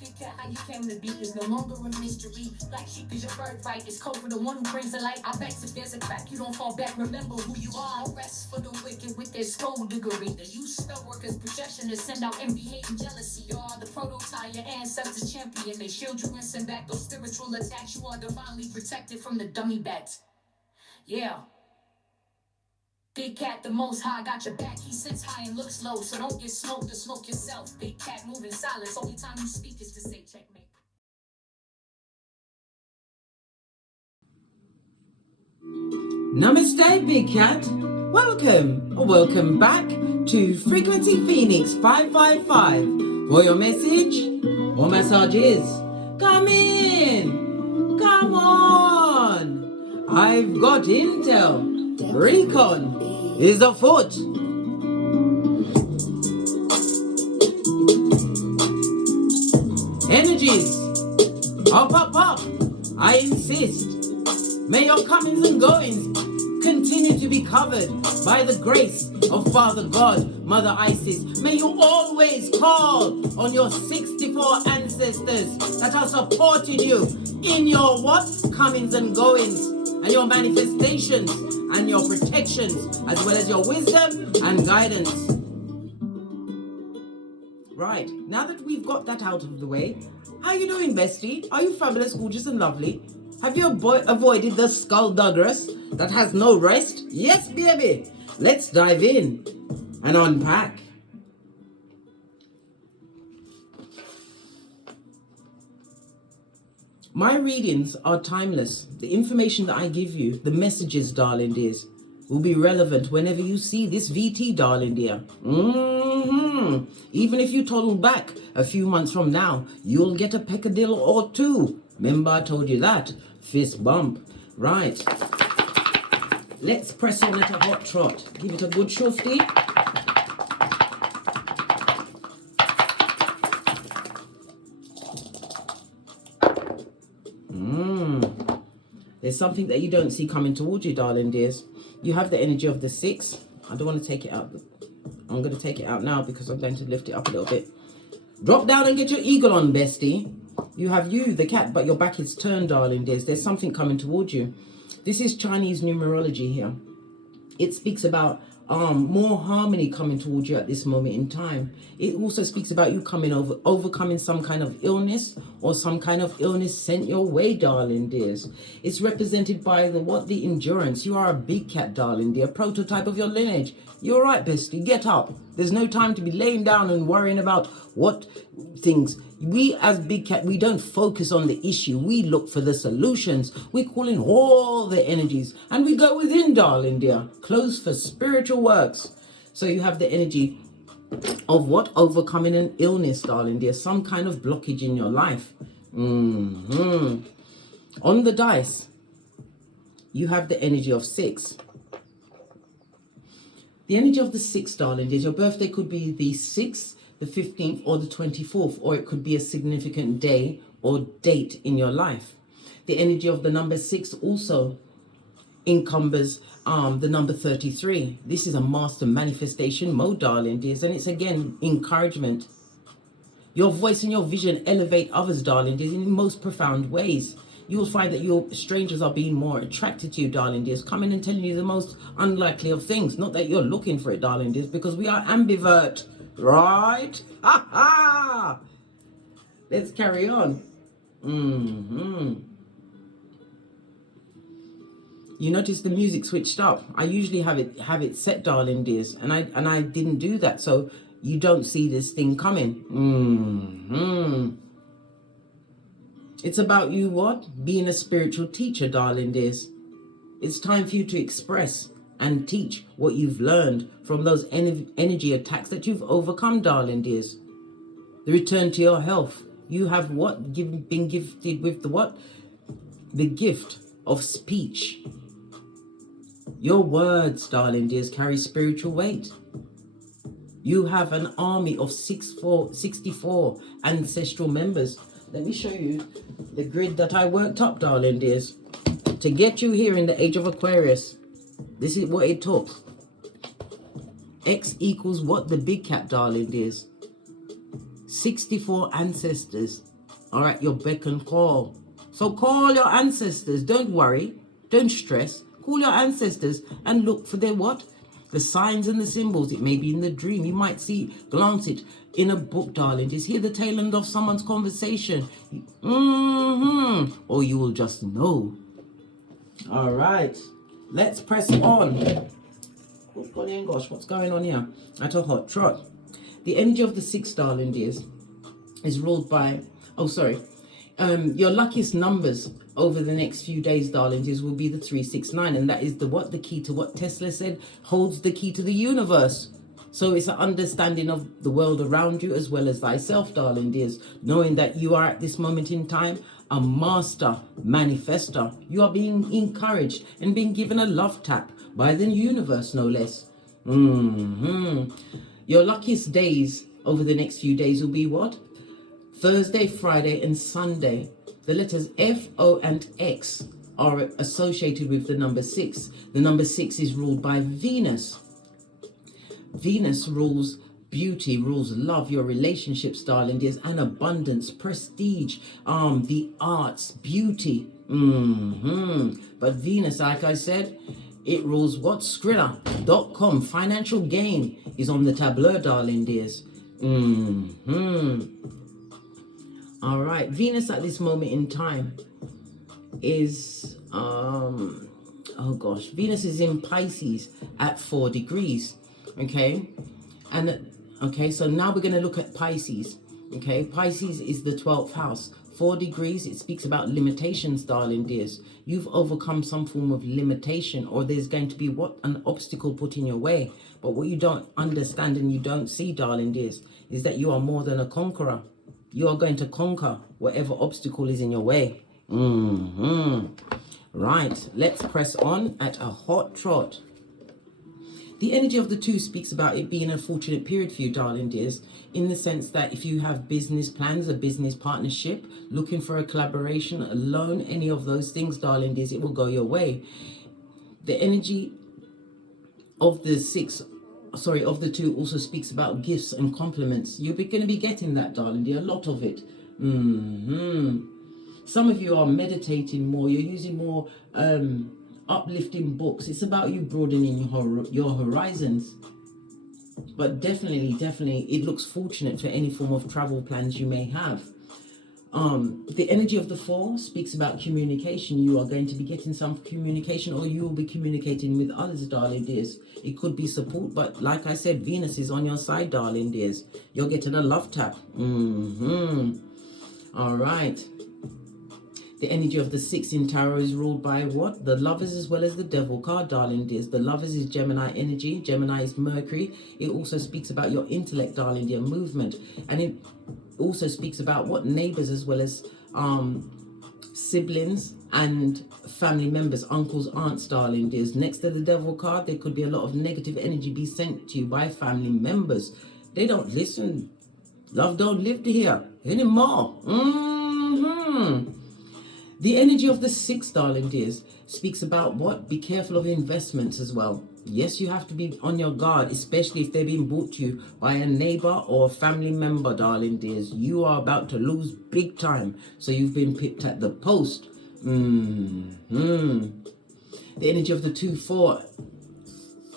Big cat, how you came to be is no longer a mystery. Black sheep is your birthright. It's code for the one who brings the light. I bet if there's a crack, you don't fall back. Remember who you are. No rest for the wicked with their skullduggery. The use spell workers' projection to send out envy, hate, and jealousy. You are the prototype, your ancestors champion. They shield you and send back those spiritual attacks. You are divinely protected from the dummy bats. Yeah. Big cat, the most high, got your back. He sits high and looks low, so don't get smoked or smoke yourself. Big cat moving silence. Only time you speak is to say checkmate. Namaste, Big Cat. Welcome back to Frequency Phoenix 555 for your message or messages. Come in, come on. I've got intel. Recon is afoot. Energies, up. I insist. May your comings and goings continue to be covered by the grace of Father God, Mother Isis. May you always call on your 64 ancestors that are supporting you in your what? Comings and goings, and your manifestations and your protections, as well as your wisdom and guidance. Right, now that we've got that out of the way, how you doing, bestie? Are you fabulous, gorgeous, and lovely? Have you avoided the skullduggerous that has no rest? Yes, baby. Let's dive in and unpack. My readings are timeless. The information that I give you, the messages, darling dears, will be relevant whenever you see this VT, darling dear. Even if you toddle back a few months from now, you'll get a peccadillo or two. Remember I told you that? Fist bump. Right. Let's press on at a hot trot. Give it a good shufty. There's something that you don't see coming towards you, darling dears. You have the energy of the 6. I don't want to take it out. I'm going to take it out now because I'm going to lift it up a little bit. Drop down and get your eagle on, bestie. You have you, the cat, but your back is turned, darling dears. There's something coming towards you. This is Chinese numerology here. It speaks about more harmony coming towards you at this moment in time. It also speaks about you overcoming some kind of illness, or some kind of illness sent your way, darling dears. It's represented by the endurance. You are a big cat, darling dear, prototype of your lineage. You're right, bestie. Get up. There's no time to be laying down and worrying about what things. We as big cat, we don't focus on the issue. We look for the solutions. We call in all the energies and we go within, darling dear. Close for spiritual works. So you have the energy of what? Overcoming an illness, darling dear. Some kind of blockage in your life. On the dice, you have the energy of 6. The energy of the 6, darling, is your birthday could be the 6th, the 15th, or the 24th, or it could be a significant day or date in your life. The energy of the number 6 also encumbers the number 33. This is a master manifestation mode, darling dears, and it's again encouragement. Your voice and your vision elevate others, darling dears, in most profound ways. You will find that your strangers are being more attracted to you, darling dears, coming and telling you the most unlikely of things. Not that you're looking for it, darling dears, because we are ambivert, right? Ha ha! Let's carry on. You notice the music switched up. I usually have it set, darling dears, and I didn't do that, so you don't see this thing coming. It's about you what? Being a spiritual teacher, darling dears. It's time for you to express and teach what you've learned from those energy attacks that you've overcome, darling dears. The return to your health. You have what? Been gifted with the what? The gift of speech. Your words, darling dears, carry spiritual weight. You have an army of 64 ancestral members. Let me show you the grid that I worked up, darling dears, to get you here in the age of Aquarius. This is what it took. X equals what? The big cat, darling dears. 64 ancestors All right, your beck and call. So call your ancestors. Don't worry. Don't stress. Call your ancestors and look for their what? The signs and the symbols. It may be in the dream. You might glance it in a book, darling. Just hear the tail end of someone's conversation. Or you will just know. All right. Let's press on. Oh, gosh, what's going on here? At a hot trot. The energy of the 6, darling dears, is ruled by, your luckiest numbers over the next few days, darling dears, will be the 369. And that is the key to what Tesla said holds the key to the universe. So it's an understanding of the world around you as well as thyself, darling dears, knowing that you are at this moment in time a master manifester. You are being encouraged and being given a love tap by the universe, no less. Your luckiest days over the next few days will be what? Thursday, Friday, and Sunday. The letters F, O, and X are associated with the number 6. The number 6 is ruled by Venus. Venus rules beauty, rules love, your relationships, darling dears, and abundance, prestige, the arts, beauty. But Venus, like I said, it rules what? Skrilla.com. Financial gain is on the tableau, darling dears. All right. Venus at this moment in time is, Venus is in Pisces at 4 degrees. Okay. And, so now we're going to look at Pisces. Okay. Pisces is the 12th house. 4 degrees, it speaks about limitations, darling dears. You've overcome some form of limitation, or there's going to be an obstacle put in your way. But what you don't understand and you don't see, darling dears, is that you are more than a conqueror. You are going to conquer whatever obstacle is in your way. Right, let's press on at a hot trot. The energy of the 2 speaks about it being a fortunate period for you, darling dears, in the sense that if you have business plans, a business partnership, looking for a collaboration, a loan, any of those things, darling dears, it will go your way. The energy of the 2 also speaks about gifts and compliments. You're going to be getting that, darling dear, a lot of it. Some of you are meditating more. You're using more uplifting books. It's about you broadening your horizons. But definitely, it looks fortunate for any form of travel plans you may have. The energy of the 4 speaks about communication. You are going to be getting some communication, or you will be communicating with others, darling dears. It could be support, but like I said, Venus is on your side, darling dears. You're getting a love tap. All right. The energy of the 6 in tarot is ruled by what? The Lovers as well as the Devil card, darling dears. The Lovers is Gemini energy. Gemini is Mercury. It also speaks about your intellect, darling dear, movement. And it also speaks about what? Neighbors as well as siblings and family members, uncles, aunts, darling dears. Next to the Devil card, there could be a lot of negative energy be sent to you by family members. They don't listen. Love don't live here anymore. The energy of the 6, darling dears, speaks about what? Be careful of investments as well. Yes, you have to be on your guard, especially if they're being brought to you by a neighbor or a family member, darling dears. You are about to lose big time. So you've been pipped at the post. The energy of the 2-4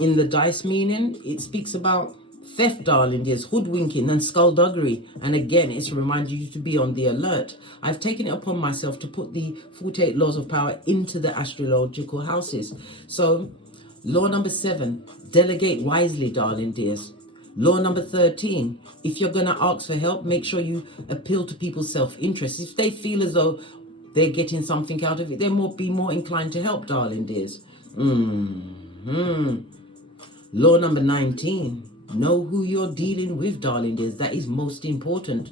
in the dice meaning, it speaks about theft, darling dears, hoodwinking and skullduggery. And again, it's to remind you to be on the alert. I've taken it upon myself to put the 48 laws of power into the astrological houses. So, law number 7, delegate wisely, darling dears. Law number 13, if you're going to ask for help, make sure you appeal to people's self-interest. If they feel as though they're getting something out of it, they'll be more inclined to help, darling dears. Law number 19, know who you're dealing with, darling dears. That is most important.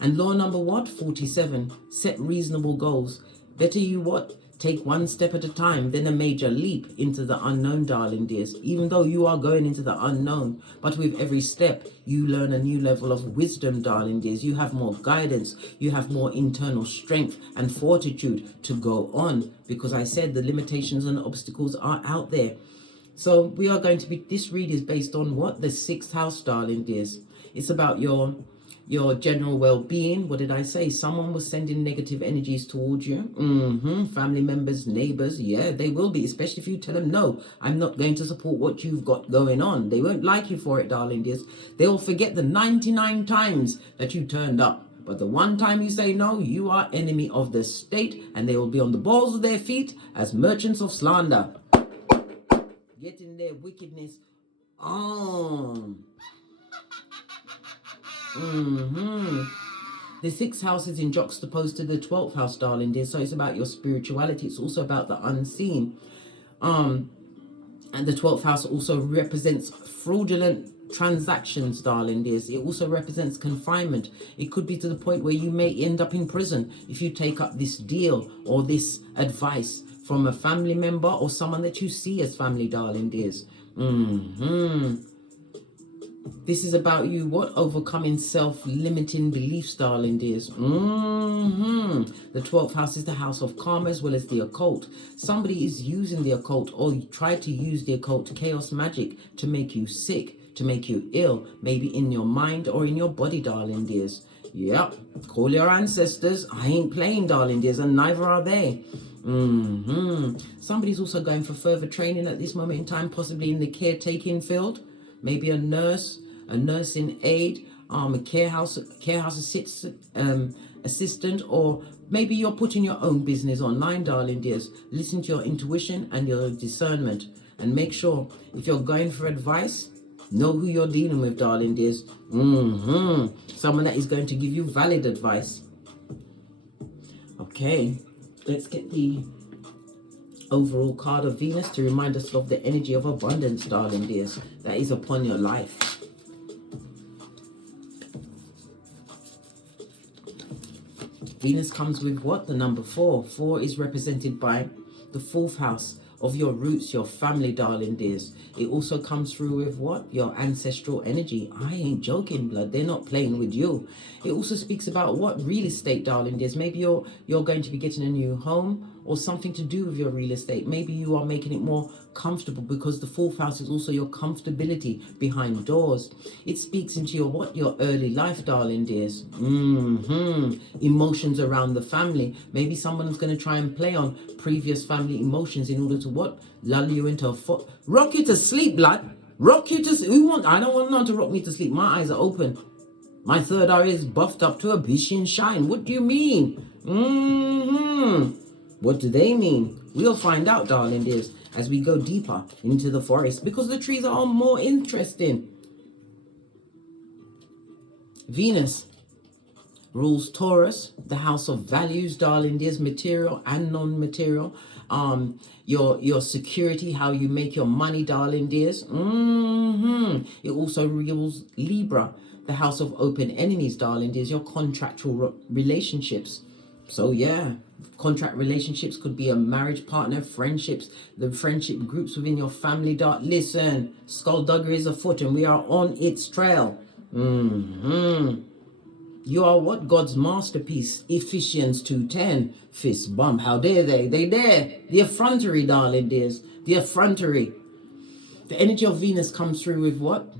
And law number 47, set reasonable goals. Better you take one step at a time, then a major leap into the unknown, darling dears. Even though you are going into the unknown, but with every step, you learn a new level of wisdom, darling dears. You have more guidance. You have more internal strength and fortitude to go on. Because I said the limitations and obstacles are out there. So we are going to be, this read is based on what? The 6th house, darling dears. It's about your your general well-being. What did I say? Someone was sending negative energies towards you. Family members, neighbors, yeah, they will be, especially if you tell them, no, I'm not going to support what you've got going on. They won't like you for it, darling dears. They will forget the 99 times that you turned up. But the one time you say no, you are enemy of the state, and they will be on the balls of their feet as merchants of slander, getting their wickedness on. The 6th house is in juxtaposed to the 12th house, darling dear. So it's about your spirituality. It's also about the unseen. And the 12th house also represents fraudulent transactions, darling dears. It also represents confinement. It could be to the point where you may end up in prison if you take up this deal or this advice from a family member or someone that you see as family, darling dears. This is about you, what? Overcoming self-limiting beliefs, darling dears. The 12th house is the house of karma as well as the occult. Somebody is using the occult, or you try to use the occult, chaos magic, to make you sick, to make you ill, maybe in your mind or in your body, darling dears. Yep, call your ancestors. I ain't playing, darling dears, and neither are they. Somebody's also going for further training at this moment in time, possibly in the caretaking field. Maybe a nurse, a nursing aide, a care house assistant, or maybe you're putting your own business online, darling dears. Listen to your intuition and your discernment, and make sure if you're going for advice, know who you're dealing with, darling dears. Someone that is going to give you valid advice. Okay, let's get the overall card of Venus to remind us of the energy of abundance, darling dears, that is upon your life. Venus comes with what? The number 4. 4 is represented by the 4th house of your roots, your family, darling dears. It also comes through with what? Your ancestral energy. I ain't joking, blood. They're not playing with you. It also speaks about what? Real estate, darling dears. Maybe you're going to be getting a new home or something to do with your real estate. Maybe you are making it more comfortable, because the 4th house is also your comfortability behind doors. It speaks into your what? Your early life, darling dears. Emotions around the family. Maybe someone's going to try and play on previous family emotions in order to what? Lull you into rock you to sleep, lad. Rock you to sleep. I don't want none to rock me to sleep. My eyes are open. My third eye is buffed up to a bishing shine. What do you mean? What do they mean? We'll find out, darling dears, as we go deeper into the forest, because the trees are more interesting. Venus rules Taurus, the house of values, darling dears, material and non-material. Your security, how you make your money, darling dears. It also rules Libra, the house of open enemies, darling dears, your contractual relationships. So yeah, contract relationships could be a marriage partner, friendships, the friendship groups within your family. Listen, skullduggery is afoot and we are on its trail. You are what? God's masterpiece. Ephesians 2:10. Fist bump. How dare they? They dare. The effrontery, darling dears. The effrontery. The energy of Venus comes through with what?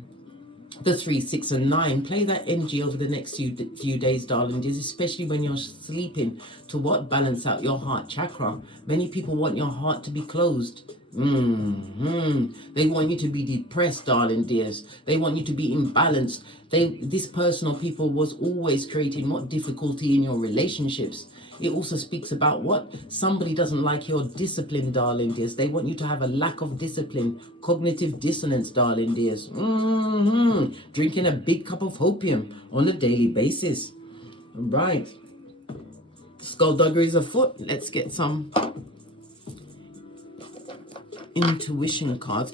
The 3, 6, and 9. Play that energy over the next few days, darling dears, especially when you're sleeping, to what? Balance out your heart chakra. Many people want your heart to be closed. They want you to be depressed, darling dears. They want you to be imbalanced. This person or people was always creating what? Difficulty in your relationships. It also speaks about what? Somebody doesn't like your discipline, darling dears. They want you to have a lack of discipline, cognitive dissonance, darling dears. Drinking a big cup of opium on a daily basis. All right. Skullduggery is afoot. Let's get some intuitive cards.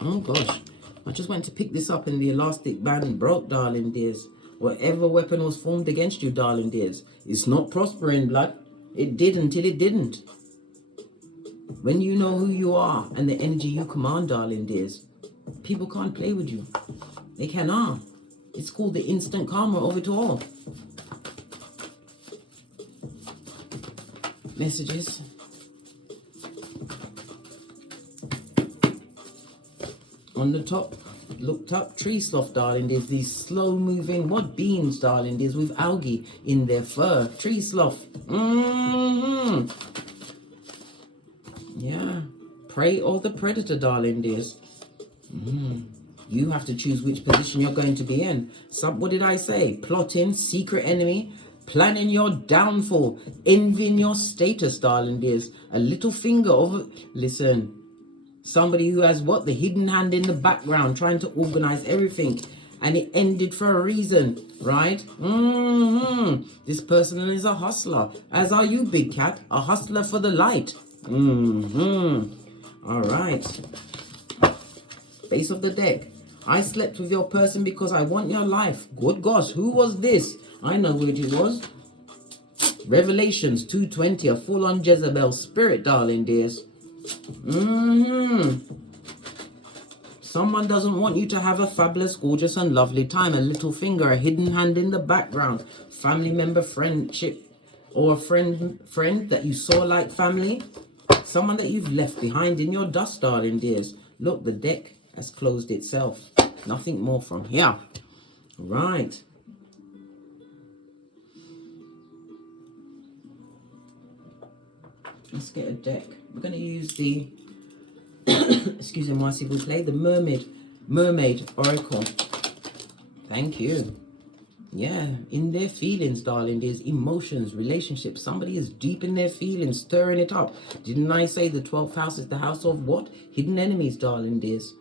Oh gosh. I just went to pick this up and the elastic band broke, darling dears. Whatever weapon was formed against you, darling dears, it's not prospering, blood. It did until it didn't. When you know who you are and the energy you command, darling dears, people can't play with you. They cannot. It's called the instant karma of it all. Messages. On the top, looked up tree sloth, darling. There's these slow moving what beings, darling. There's with algae in their fur. Tree sloth. Yeah. Prey or the predator, darling. There's. You have to choose which position you're going to be in. What did I say? Plotting, secret enemy, planning your downfall, envying your status, darling. There's a little finger over. Listen. Somebody who has what? The hidden hand in the background, trying to organize everything. And it ended for a reason, right? This person is a hustler. As are you, big cat. A hustler for the light. All right. Base of the deck. I slept with your person because I want your life. Good gosh, who was this? I know who it was. Revelations 2:20, a full-on Jezebel spirit, darling dears. Someone doesn't want you to have a fabulous, gorgeous, and lovely time. A little finger, a hidden hand in the background, family member, friendship, or a friend that you saw like family. Someone that you've left behind in your dust, darling dears. Look, the deck has closed itself. Nothing more from here. Right. Let's get a deck. We're going to use the, excuse me, s'il vous plaît, the Mermaid Oracle. Thank you. Yeah, in their feelings, darling, there's emotions, relationships. Somebody is deep in their feelings, stirring it up. Didn't I say the 12th house is the house of what? Hidden enemies, darling, dears.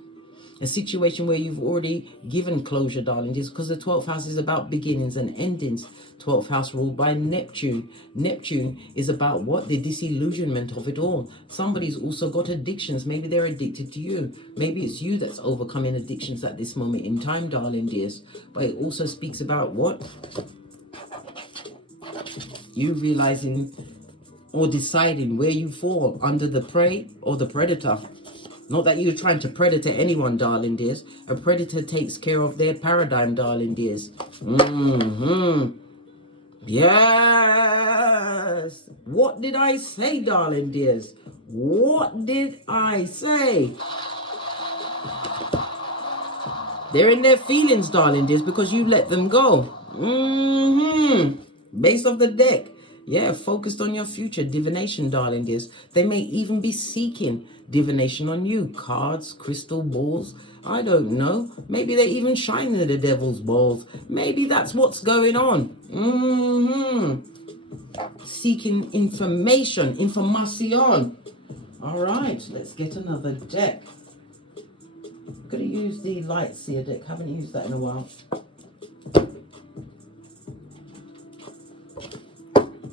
A situation where you've already given closure, darling, dears, because the 12th house is about beginnings and endings. 12th house ruled by Neptune. Neptune is about what? The disillusionment of it all. Somebody's also got addictions. Maybe they're addicted to you. Maybe it's you that's overcoming addictions at this moment in time, darling dears. But it also speaks about what? You realizing or deciding where you fall, under the prey or the predator. Not that you're trying to predator anyone, darling dears. A predator takes care of their paradigm, darling dears. Yes. What did I say, darling dears? What did I say? They're in their feelings, darling dears, because you let them go. Base of the deck. Yeah, focused on your future. Divination, darling dears. They may even be seeking divination on you. Cards, crystal balls. I don't know. Maybe they're even shining the devil's balls. Maybe that's what's going on. Seeking information. Information. All right, let's get another deck. I'm going to use the Light Seer deck. Haven't used that in a while.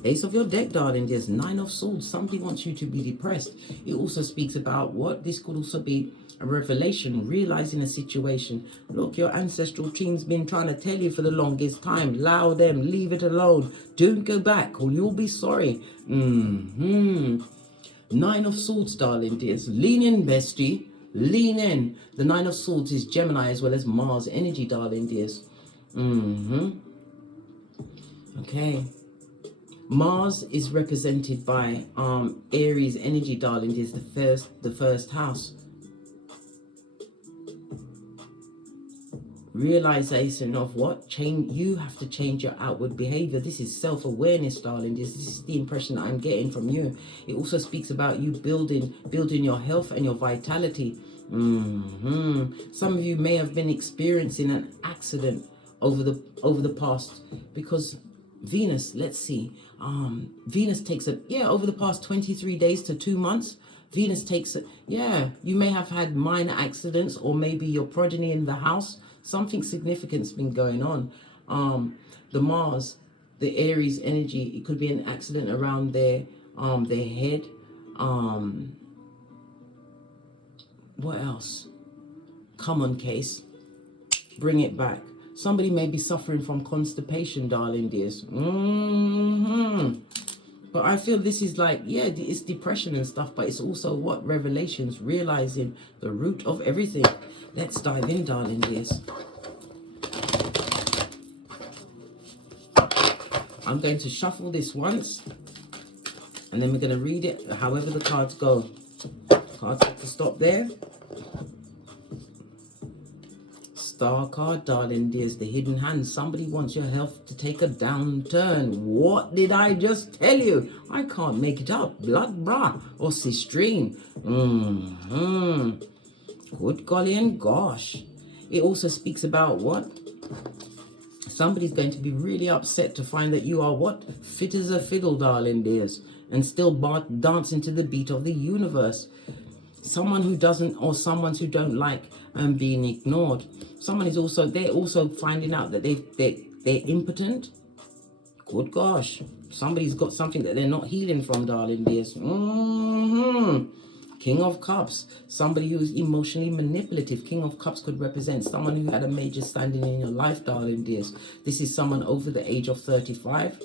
Ace of your deck, darling. There's 9 of Swords. Somebody wants you to be depressed. It also speaks about what? This could also be a revelation, realizing a situation. Look, your ancestral team's been trying to tell you for the longest time. Allow them. Leave it alone. Don't go back or you'll be sorry. 9 of Swords, darling dears. Lean in, bestie. Lean in. The 9 of Swords is Gemini as well as Mars energy, darling dears. Okay. Mars is represented by Aries energy, darling. Is the first house. Realization of what? Change. You have to change your outward behavior. This is self-awareness, darling. This is the impression that I'm getting from you. It also speaks about you building your health and your vitality. Some of you may have been experiencing an accident over the past because Venus, let's see. Venus takes over the past 23 days to 2 months. Venus takes you may have had minor accidents or maybe your progeny in the house. Something significant's been going on. The Mars, the Aries energy, it could be an accident around their head. What else? Come on, case. Bring it back. Somebody may be suffering from constipation, darling dears. But I feel this is like, it's depression and stuff, but it's also what? Revelations, realizing the root of everything. Let's dive in, darling dears. I'm going to shuffle this once, and then we're going to read it however the cards go. Cards have to stop there. Star card, darling dears, the hidden hand. Somebody wants your health to take a downturn. What did I just tell you? I can't make it up. Blood bra or cistrine. Good golly and gosh. It also speaks about what? Somebody's going to be really upset to find that you are what? Fit as a fiddle, darling dears, and still dancing to the beat of the universe. Someone who doesn't, or someone who don't like being ignored. Someone is also, they're also finding out that they're impotent. Good gosh. Somebody's got something that they're not healing from, darling dears. King of Cups, somebody who's emotionally manipulative. King of Cups could represent someone who had a major standing in your life, darling dears. This is someone over the age of 35.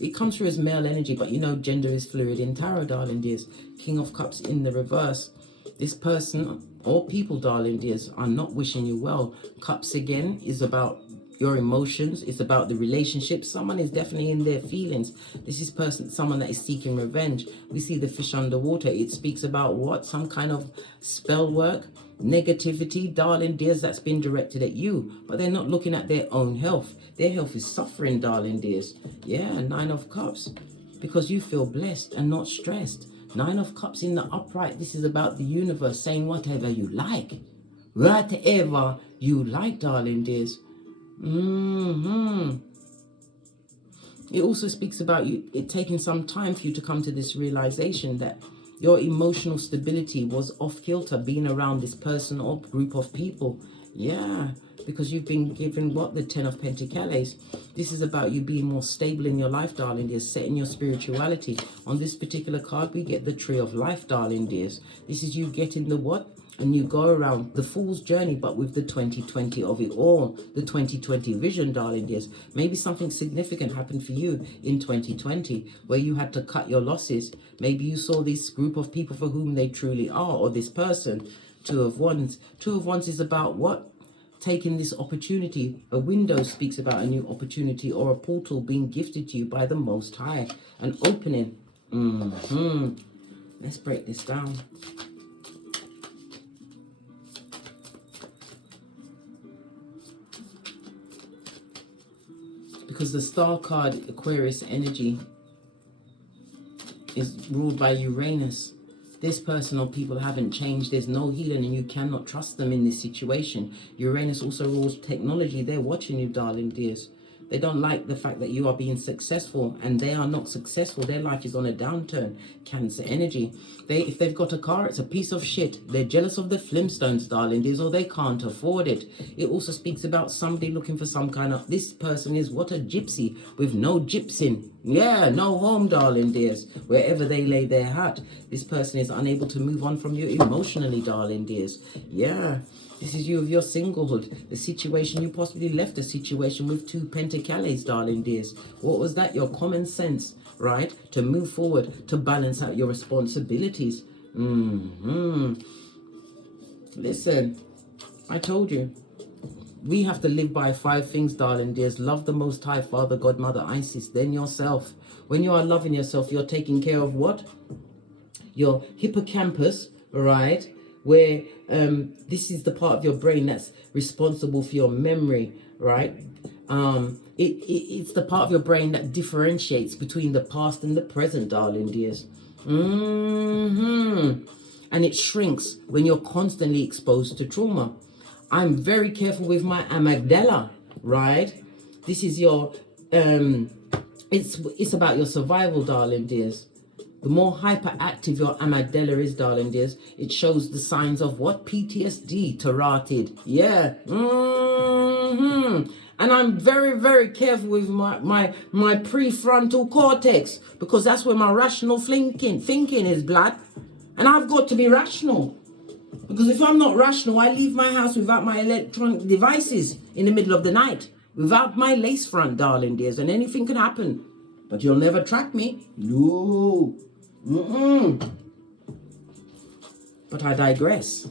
It comes through as male energy, but you know gender is fluid in tarot, darling dears. King of Cups in the reverse. This person or people, darling dears, are not wishing you well. Cups again is about your emotions. It's about the relationship. Someone is definitely in their feelings. This is someone that is seeking revenge. We see the fish underwater. It speaks about what? Some kind of spell work, negativity, darling dears, that's been directed at you. But they're not looking at their own health. Their health is suffering, darling dears. Yeah, 9 of Cups. Because you feel blessed and not stressed. 9 of Cups in the upright. This is about the universe saying whatever you like. Whatever you like, darling dears. It also speaks about it taking some time for you to come to this realization that your emotional stability was off kilter being around this person or group of people. Yeah, because you've been given what? The 10 of Pentacles. This is about you being more stable in your life, darling dears, setting your spirituality. On this particular card, we get the Tree of Life, darling dears. This is you getting the what? And you go around the fool's journey, but with the 2020 of it all, the 2020 vision, darling dears. Maybe something significant happened for you in 2020 where you had to cut your losses. Maybe you saw this group of people for whom they truly are, or this person. 2 of Wands. 2 of Wands is about what? Taking this opportunity. A window speaks about a new opportunity or a portal being gifted to you by the Most High. An opening. Let's break this down. Because the Star card, Aquarius energy, is ruled by Uranus. This person or people haven't changed. There's no healing and you cannot trust them in this situation. Uranus also rules technology. They're watching you, darling dears. They don't like the fact that you are being successful and they are not successful. Their life is on a downturn. Cancer energy. If they've got a car, it's a piece of shit. They're jealous of the Flintstones, darling dears, or they can't afford it. It also speaks about somebody looking for some kind of... This person is what? A gypsy with no gypsing. Yeah, no home, darling dears. Wherever they lay their hat. This person is unable to move on from you emotionally, darling dears. Yeah. This is you of your singlehood. The situation, you possibly left a situation with 2 Pentacles, darling dears. What was that? Your common sense, right? To move forward, to balance out your responsibilities. Listen, I told you. We have to live by 5 things, darling dears. Love the Most High, Father, God, Mother, Isis, then yourself. When you are loving yourself, you're taking care of what? Your hippocampus, right? Where this is the part of your brain that's responsible for your memory, right? It's the part of your brain that differentiates between the past and the present, darling dears. And it shrinks when you're constantly exposed to trauma. I'm very careful with my amygdala, right? This is your, it's about your survival, darling dears. The more hyperactive your amygdala is, darling dears, it shows the signs of what? PTSD, tarotted. Yeah. And I'm very, very careful with my prefrontal cortex because that's where my rational thinking is, blood. And I've got to be rational. Because if I'm not rational, I leave my house without my electronic devices in the middle of the night. Without my lace front, darling dears, and anything can happen. But you'll never track me. No. But I digress.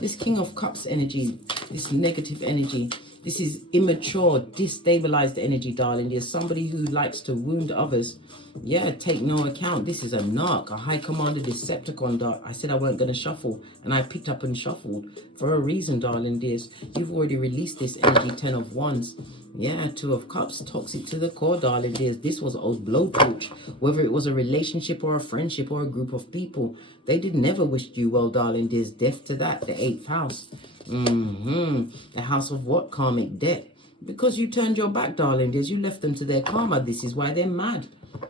This King of Cups energy, this negative energy, This is immature, destabilized energy, darling. There's somebody who likes to wound others. Yeah, take no account. This is a narc, a high commander Decepticon. I said I weren't going to shuffle, and I picked up and shuffled for a reason, darling dears. You've already released this energy, 10 of Wands. Yeah, 2 of Cups, toxic to the core, darling dears. This was old blowtorch. Whether it was a relationship or a friendship or a group of people, they did never wish you well, darling dears. Death to that, the 8th house. The house of what? Karmic debt. Because you turned your back, darling dears. You left them to their karma. This is why they're mad.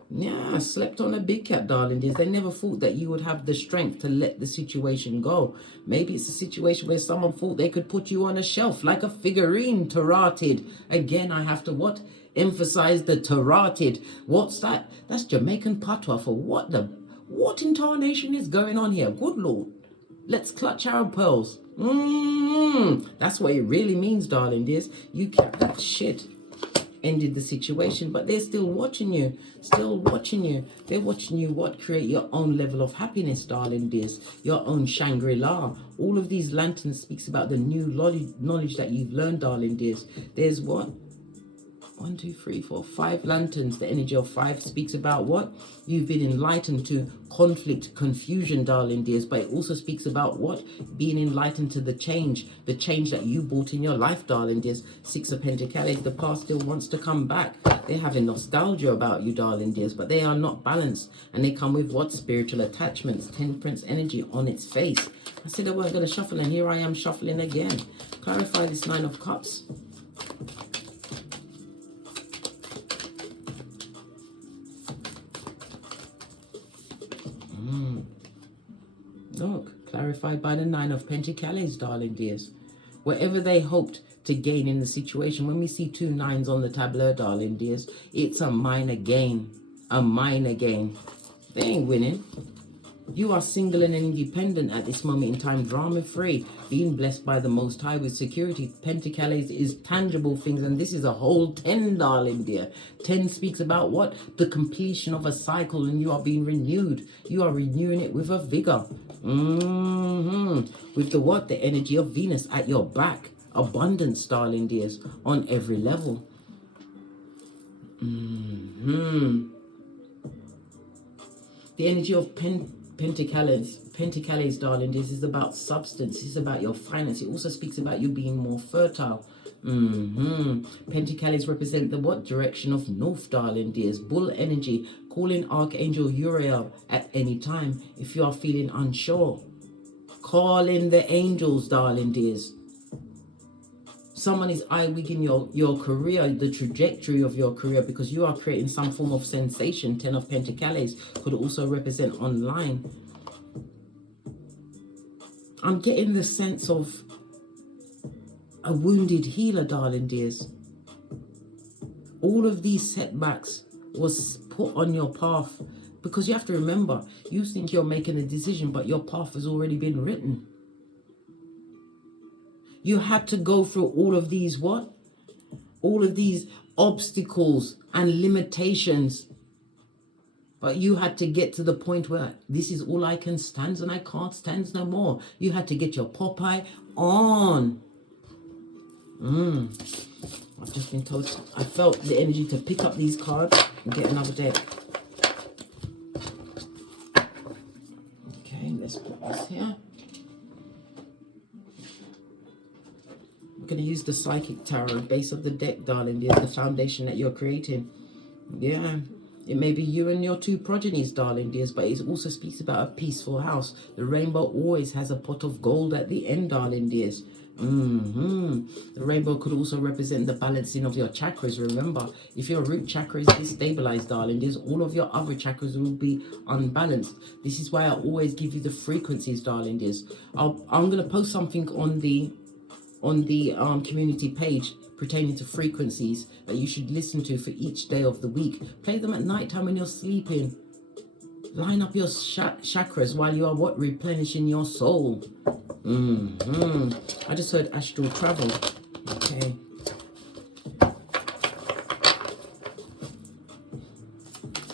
Yeah, slept on a big cat, darling dears. They never thought that you would have the strength to let the situation go. Maybe it's a situation where someone thought they could put you on a shelf like a figurine, tarotted. Again, I have to what? Emphasize the tarotted. What's that? That's Jamaican patois for what intonation is going on here? Good Lord. Let's clutch our pearls. That's what it really means, darling dears. You kept that shit. Ended the situation, but they're still watching you. Still watching you. They're watching you what? Create your own level of happiness, darling dears. Your own Shangri-La. All of these lanterns speaks about the new knowledge that you've learned, darling dears. There's what? 1, 2, 3, 4, 5 lanterns. The energy of 5 speaks about what? You've been enlightened to conflict, confusion, darling dears. But it also speaks about what? Being enlightened to the change that you brought in your life, darling dears. 6 of Pentacles. The past still wants to come back. They're having nostalgia about you, darling dears, but they are not balanced. And they come with what? Spiritual attachments. Temperance energy on its face. I said I weren't going to shuffle, and here I am shuffling again. Clarify this 9 of Cups. Look, clarified by the 9 of Pentacles, darling dears. Whatever they hoped to gain in the situation, when we see 2 9s on the tableau, darling dears, it's a minor gain. A minor gain. They ain't winning. You are single and independent at this moment in time, drama-free, being blessed by the Most High with security. Pentacles is tangible things, and this is a whole 10, darling dear. 10 speaks about what? The completion of a cycle, and you are being renewed. You are renewing it with a vigor. With the what? The energy of Venus at your back. Abundance, darling dears, on every level. The energy of Pentacles, darling, this is about substance. This is about your finance. It also speaks about you being more fertile. Pentacles represent the what? Direction of north, darling dears. Bull energy. Call in Archangel Uriel at any time if you are feeling unsure. Call in the angels, darling dears. Someone is eye-wigging your career, the trajectory of your career, because you are creating some form of sensation. 10 of Pentacles could also represent online. I'm getting the sense of a wounded healer, darling dears. All of these setbacks was put on your path, because you have to remember, you think you're making a decision, but your path has already been written. You had to go through all of these what? All of these obstacles and limitations. But you had to get to the point where this is all I can stand and I can't stand no more. You had to get your Popeye on. I've just been told, I felt the energy to pick up these cards and get another deck. Okay, let's put this here. We're going to use the Psychic Tarot, base of the deck, darling. There's the foundation that you're creating. Yeah. It may be you and your 2 progenies, darling dears, but it also speaks about a peaceful house. The rainbow always has a pot of gold at the end, darling dears. The rainbow could also represent the balancing of your chakras. Remember, if your root chakra is destabilized, darling dears, all of your other chakras will be unbalanced. This is why I always give you the frequencies, darling dears. I'm going to post something on the community page pertaining to frequencies that you should listen to for each day of the week. Play them at night time when you're sleeping. Line up your chakras while you are what? Replenishing your soul. I just heard astral travel. Okay.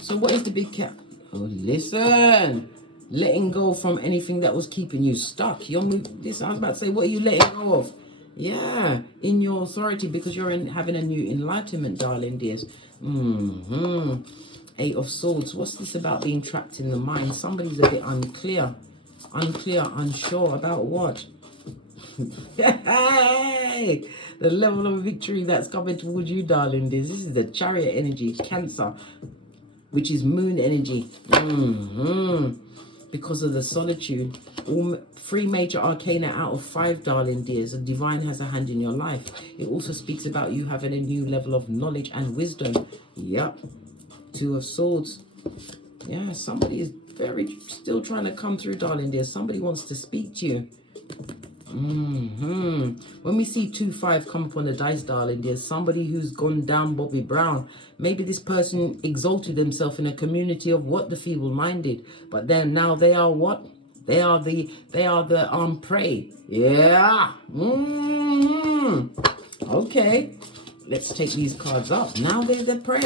So what is the big cat? Oh, listen. Letting go from anything that was keeping you stuck. I was about to say, what are you letting go of? Yeah, in your authority, because you're having a new enlightenment, darling dears. Eight of Swords. What's this about being trapped in the mind? Somebody's a bit unclear, unsure about what. Hey, the level of victory that's coming towards you, darling dears. This is the Chariot energy, Cancer, which is moon energy. Because of the solitude. All 3 major arcana out of 5, darling dears. The divine has a hand in your life. It also speaks about you having a new level of knowledge and wisdom. Yep. 2 of Swords. Yeah, somebody is still trying to come through, darling dears. Somebody wants to speak to you. When we see 2-5 come up on the dice, darling, there's somebody who's gone down Bobby Brown. Maybe this person exalted themselves in a community of what? The feeble-minded. But then now they are what? They are the prey. Yeah. Okay. Let's take these cards up. Now they're the prey.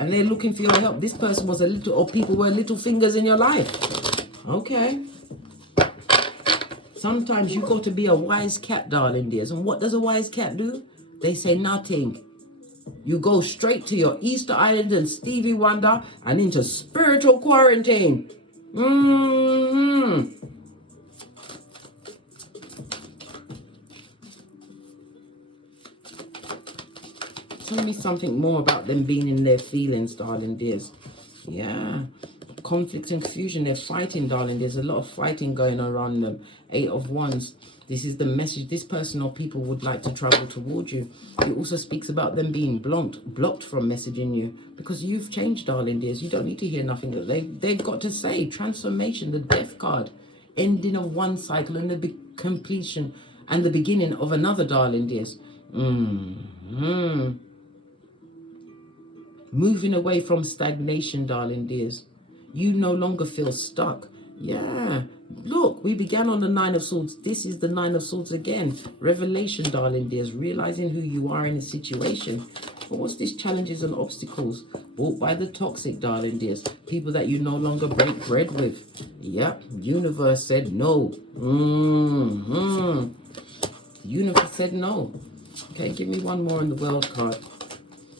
And they're looking for your help. This person was people were little fingers in your life. Okay. Sometimes you got to be a wise cat, darling dears. And what does a wise cat do? They say nothing. You go straight to your Easter Island and Stevie Wonder and into spiritual quarantine. Tell me something more about them being in their feelings, darling dears. Yeah. Conflict and confusion. They're fighting, darling. There's a lot of fighting going on around them. 8 of Wands. This is the message this person or people would like to travel towards you. It also speaks about them being blocked from messaging you because you've changed, darling dears. You don't need to hear nothing that they've got to say. Transformation, the Death card, ending of one cycle and the completion and the beginning of another, darling dears. Moving away from stagnation, darling dears. You no longer feel stuck. Yeah. Look, we began on the 9 of Swords. This is the 9 of Swords again. Revelation, darling dears. Realizing who you are in a situation. But what's these challenges and obstacles brought by the toxic, darling dears? People that you no longer break bread with. Yep. Universe said no. Universe said no. Okay, give me one more in the World card.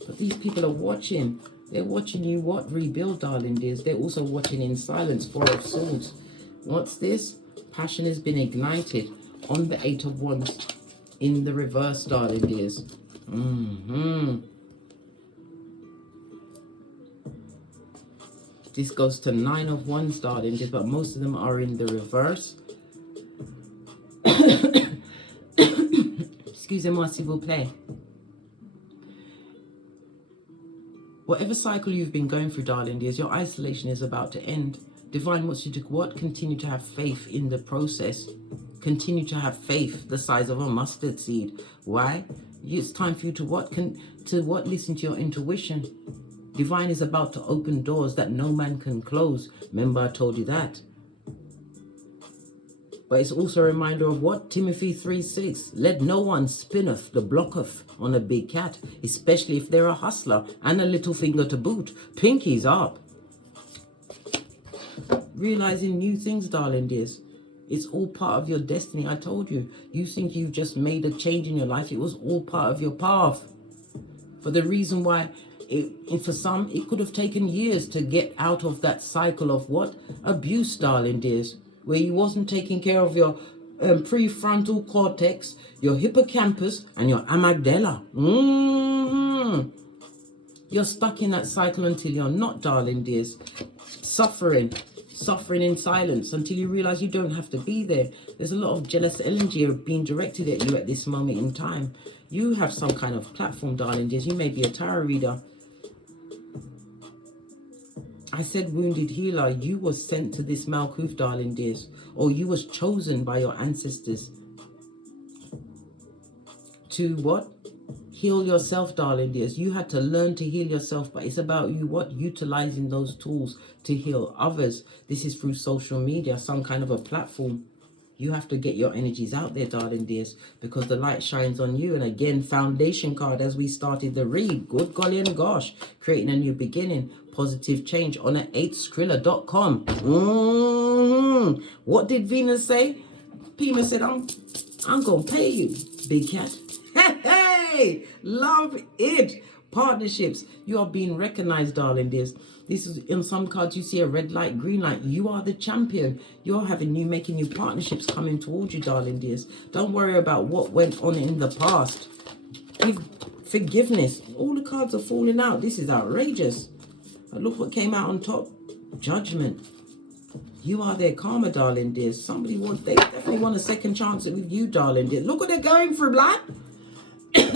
But these people are watching. They're watching you what? Rebuild, darling dears. They're also watching in silence. 4 of Swords. What's this? Passion has been ignited on the 8 of Wands. In the reverse, darling dears. This goes to 9 of Wands, darling dears. But most of them are in the reverse. Excusez-moi, s'il vous plaît. Whatever cycle you've been going through, darling dears, your isolation is about to end. Divine wants you to what? Continue to have faith in the process. Continue to have faith the size of a mustard seed. Why? It's time for you to what? Listen to your intuition. Divine is about to open doors that no man can close. Remember I told you that. But it's also a reminder of what? Timothy 3:6. Let no one spinneth the blocketh on a big cat, especially if they're a hustler and a little finger to boot. Pinkies up. Realizing new things, darling dears. It's all part of your destiny. I told you. You think you've just made a change in your life. It was all part of your path. For the reason why, for some, it could have taken years to get out of that cycle of what? Abuse, darling dears. Where you wasn't taking care of your prefrontal cortex, your hippocampus, and your amygdala. You're stuck in that cycle until you're not, darling dears. Suffering in silence until you realize you don't have to be there. There's a lot of jealous energy being directed at you at this moment in time. You have some kind of platform, darling dears. You may be a tarot reader. I said wounded healer. You was sent to this Malkuth, darling dears. Or you was chosen by your ancestors to what? Heal yourself, darling dears. You had to learn to heal yourself, but it's about you what? Utilizing those tools to heal others. This is through social media, some kind of a platform. You have to get your energies out there, darling dears, because the light shines on you. And again, foundation card as we started the read. Good golly and gosh. Creating a new beginning. Positive change on at 8skrilla.com. What did Venus say? Pima said, I'm gonna pay you, big cat. Hey, love it. Partnerships. You are being recognized, darling dears. This is, in some cards you see a red light, green light. You are the champion. You're making new partnerships coming towards you, darling dears. Don't worry about what went on in the past. Give forgiveness. All the cards are falling out. This is outrageous. But look what came out on top. Judgment. You are their karma, darling dears. They definitely want a second chance with you, darling dear. Look what they're going through, blood. Look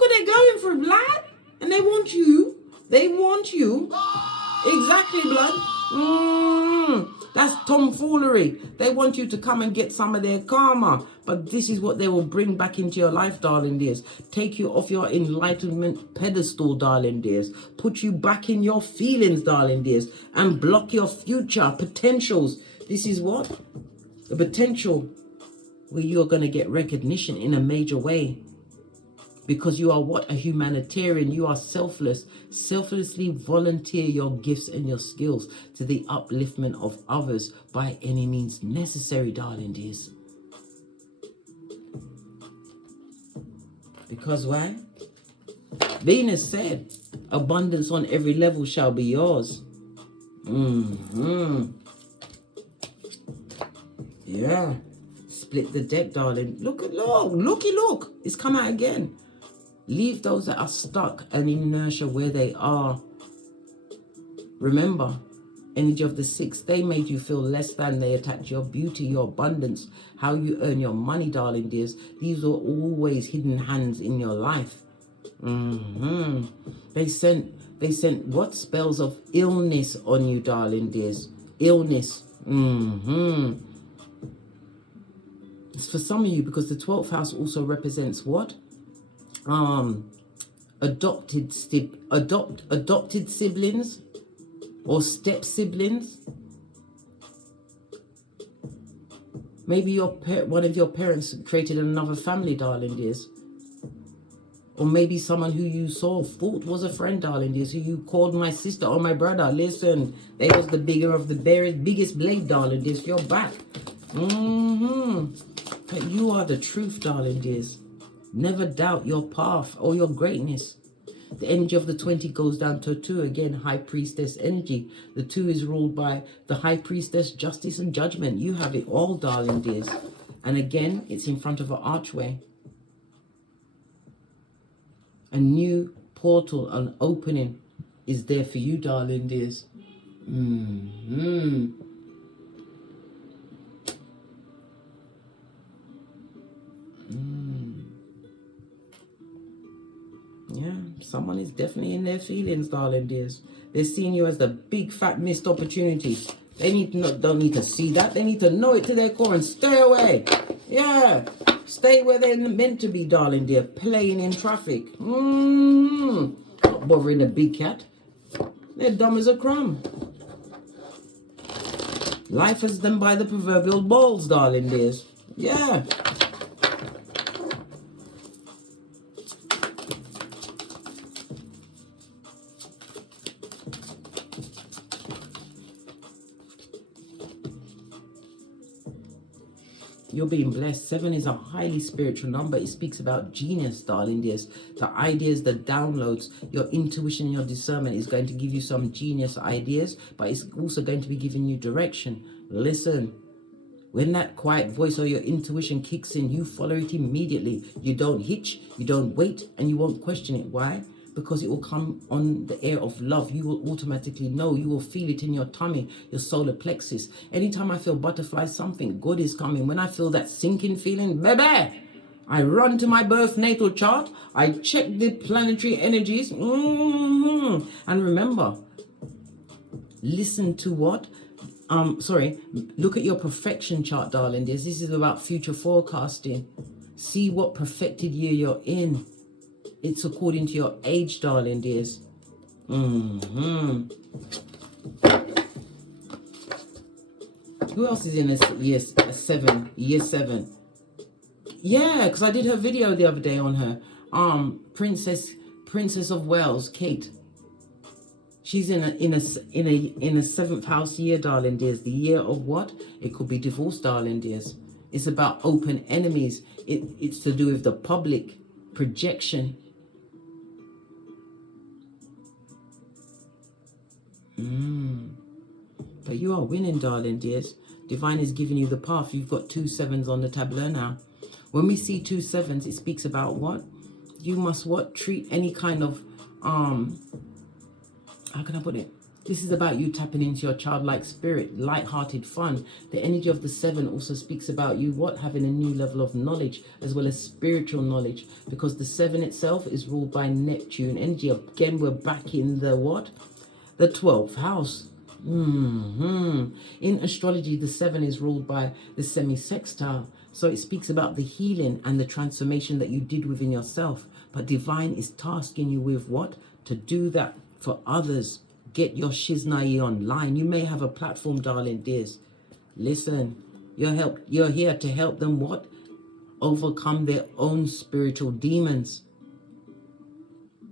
what they're going through, blood. And they want you. They want you. Exactly, blood. That's tomfoolery. They want you to come and get some of their karma. But this is what they will bring back into your life, darling dears. Take you off your enlightenment pedestal, darling dears. Put you back in your feelings, darling dears. And block your future potentials. This is what? The potential where you're going to get recognition in a major way. Because you are what? A humanitarian. You are selfless. Selflessly volunteer your gifts and your skills to the upliftment of others by any means necessary, darling dears. Because why? Venus said, abundance on every level shall be yours. Yeah. Split the deck, darling. Look. It's come out again. Leave those that are stuck and in inertia where they are. Remember, energy of the 6, they made you feel less than. They attacked your beauty, your abundance, how you earn your money, darling dears. These are always hidden hands in your life. They sent what? Spells of illness on you, darling dears. Illness. It's for some of you because the 12th house also represents what? Adopted siblings or step siblings. Maybe one of your parents created another family, darling dears. Or maybe someone who you thought was a friend, darling dears, who you called my sister or my brother. Listen, they was the biggest blade, darling dears. You're back. But you are the truth, darling dears. Never doubt your path or your greatness. The energy of the 20 goes down to 2. Again, high priestess energy. The 2 is ruled by the high priestess, justice and judgment. You have it all, darling dears. And again, it's in front of an archway. A new portal, an opening is there for you, darling dears. Yeah, someone is definitely in their feelings, darling dears. They're seeing you as the big fat missed opportunity. They don't need to see that. They need to know it to their core and stay away. Yeah, stay where they're meant to be, darling dear. Playing in traffic. Not bothering the big cat. They're dumb as a crumb. Life has them by the proverbial balls, darling dears. Yeah. You're being blessed. 7 is a highly spiritual number. It speaks about genius, darling dears. The ideas, the downloads, your intuition, your discernment is going to give you some genius ideas, but it's also going to be giving you direction. Listen, when that quiet voice or your intuition kicks in, you follow it immediately. You don't hitch, you don't wait, and you won't question it. Why? Because it will come on the air of love. You will automatically know. You will feel it in your tummy, your solar plexus. Anytime I feel butterflies, something good is coming. When I feel that sinking feeling, baby, I run to my birth natal chart. I check the planetary energies. And remember, listen to what? Look at your perfection chart, darling. This is about future forecasting. See what perfected year you're in. It's according to your age, darling dears. Who else is in year 7? Year 7. Yeah, because I did her video the other day on her. Princess of Wales, Kate. She's in a seventh house year, darling dears. The year of what? It could be divorce, darling dears. It's about open enemies. It's to do with the public projection. But you are winning, darling dears. Divine is giving you the path. You've got 2 sevens on the tableau now. When we see 2 sevens, it speaks about what? You must what? Treat any kind of how can I put it? This is about you tapping into your childlike spirit, light-hearted fun. The energy of the 7 also speaks about you what? Having a new level of knowledge as well as spiritual knowledge, because the 7 itself is ruled by Neptune energy. Again, we're back in the what? The 12th house. In astrology, the 7 is ruled by the semi-sextile. So it speaks about the healing and the transformation that you did within yourself. But divine is tasking you with what? To do that for others. Get your shiznai online. You may have a platform, darling dears. Listen, you're here to help them what? Overcome their own spiritual demons.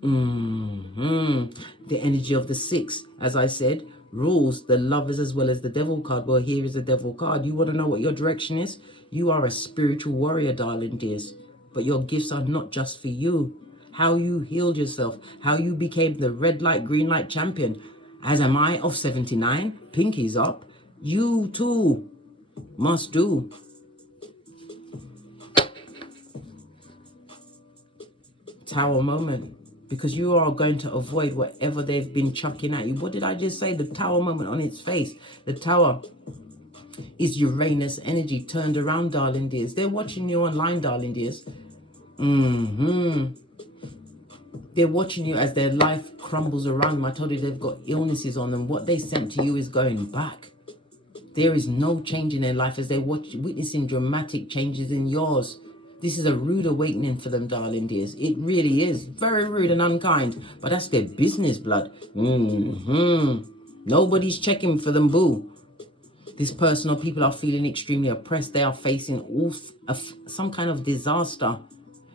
The energy of the 6, as I said, rules the lovers as well as the devil card. Well, here is the devil card. You want to know what your direction is? You are a spiritual warrior, darling dears. But your gifts are not just for you. How you healed yourself, how you became the red light, green light champion. As am I of 79, pinkies up. You too must do. Tower moment. Because you are going to avoid whatever they've been chucking at you. What did I just say? The tower moment on its face. The tower is Uranus energy turned around, darling dears. They're watching you online, darling dears. They're watching you as their life crumbles around them. I told you they've got illnesses on them. What they sent to you is going back. There is no change in their life as they're witnessing dramatic changes in yours. This is a rude awakening for them, darling dears. It really is. Very rude and unkind. But that's their business, blood. Nobody's checking for them, boo. This person or people are feeling extremely oppressed. They are facing some kind of disaster.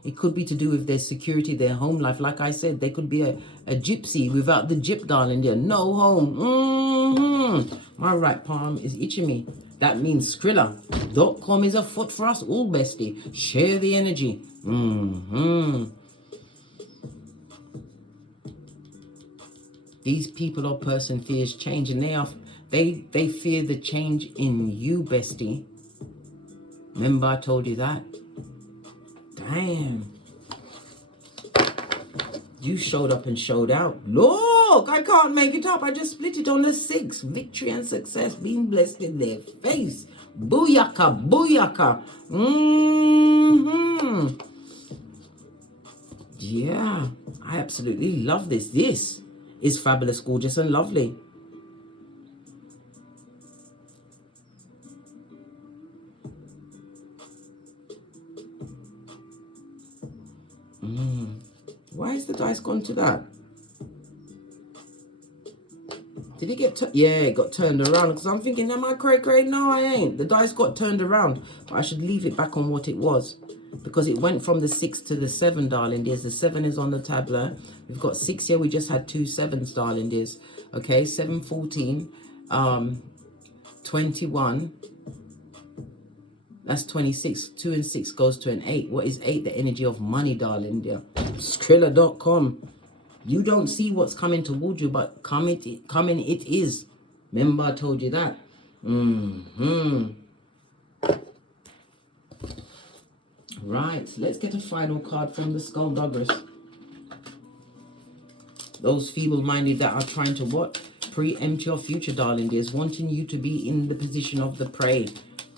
It could be to do with their security, their home life. Like I said, they could be a gypsy without the gyp, darling dear. No home. My right palm is itching me. That means Skrilla.com is afoot for us all, bestie. Share the energy. These people or person fears change, and they fear the change in you, bestie. Remember I told you that? Damn. You showed up and showed out. Look, I can't make it up. I just split it on the 6. Victory and success being blessed in their face. Booyaka, booyaka. Yeah, I absolutely love this. This is fabulous, gorgeous, and lovely. Why is the dice gone to that? Did it get... yeah, it got turned around. Because I'm thinking, am I cray-cray? No, I ain't. The dice got turned around. But I should leave it back on what it was. Because it went from the 6 to the 7, darling dears. The 7 is on the tableau. We've got 6 here. We just had 2 7s, darling dears. Okay, 7, 14, 21. That's 26. 2 and 6 goes to an 8. What is 8? The energy of money, darling dear. Skrilla.com. You don't see what's coming towards you, but coming it is. Remember I told you that. Right, let's get a final card from the Skullduggeress. Those feeble-minded that are trying to what? Preempt your future, darling dears. Wanting you to be in the position of the prey.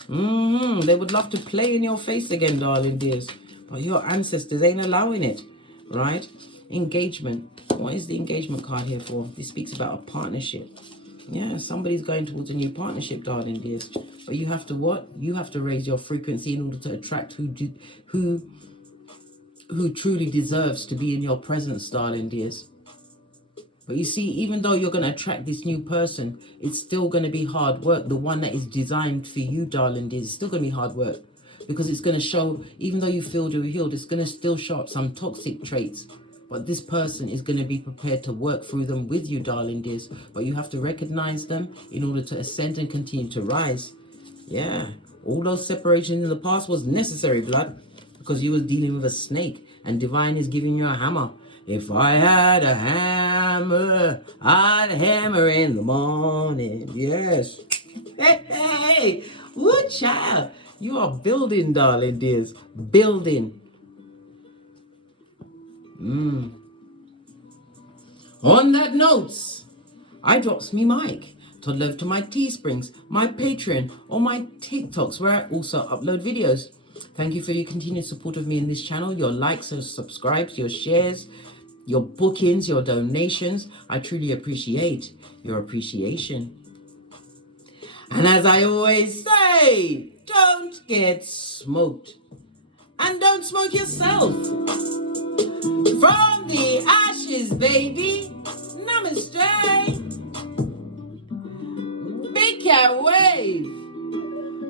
They would love to play in your face again, darling dears. But your ancestors ain't allowing it. Right? Engagement. What is the engagement card here for? This speaks about a partnership. Yeah, somebody's going towards a new partnership, darling dears. But you have to what? You have to raise your frequency in order to attract who truly deserves to be in your presence, darling dears. But you see, even though you're going to attract this new person, it's still going to be hard work. The one that is designed for you, darling dears, is still going to be hard work. Because it's going to show, even though you feel you're healed, it's going to still show up some toxic traits. But this person is going to be prepared to work through them with you, darling dears. But you have to recognize them in order to ascend and continue to rise. Yeah. All those separations in the past was necessary, blood. Because you was dealing with a snake. And divine is giving you a hammer. If I had a hammer, I'd hammer in the morning. Yes. Hey, hey. Woo, child. You are building, darling dears. Building. On that note, I drops me mic to love to my Teesprings, my Patreon, or my TikToks where I also upload videos. Thank you for your continued support of me in this channel, your likes and subscribes, your shares, your bookings, your donations. I truly appreciate your appreciation. And as I always say, don't get smoked. And don't smoke yourself. From the ashes, baby. Namaste. Big cat wave.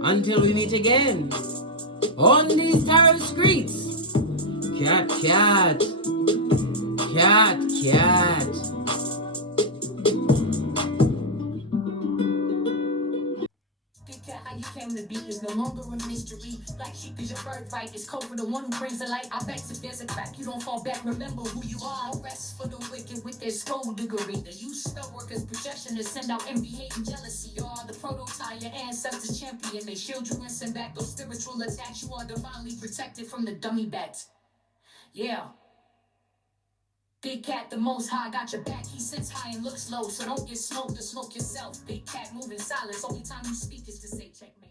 Until we meet again on these tarot streets. Cat, cat. Cat, cat. How you came to be is no longer a mystery. Black sheep is your birthright. It's code for the one who brings the light. I bet if there's a crack, you don't fall back. Remember who you are. No rest for the wicked with their skullduggery. The use spell workers' projection to send out envy, hate, and jealousy. You are the prototype, your ancestors champion. They shield you and send back those spiritual attacks. You are divinely protected from the dummy bats. Yeah. Big cat, the most high, got your back. He sits high and looks low, so don't get smoked or smoke yourself. Big cat moving silence. Only time you speak is to say checkmate.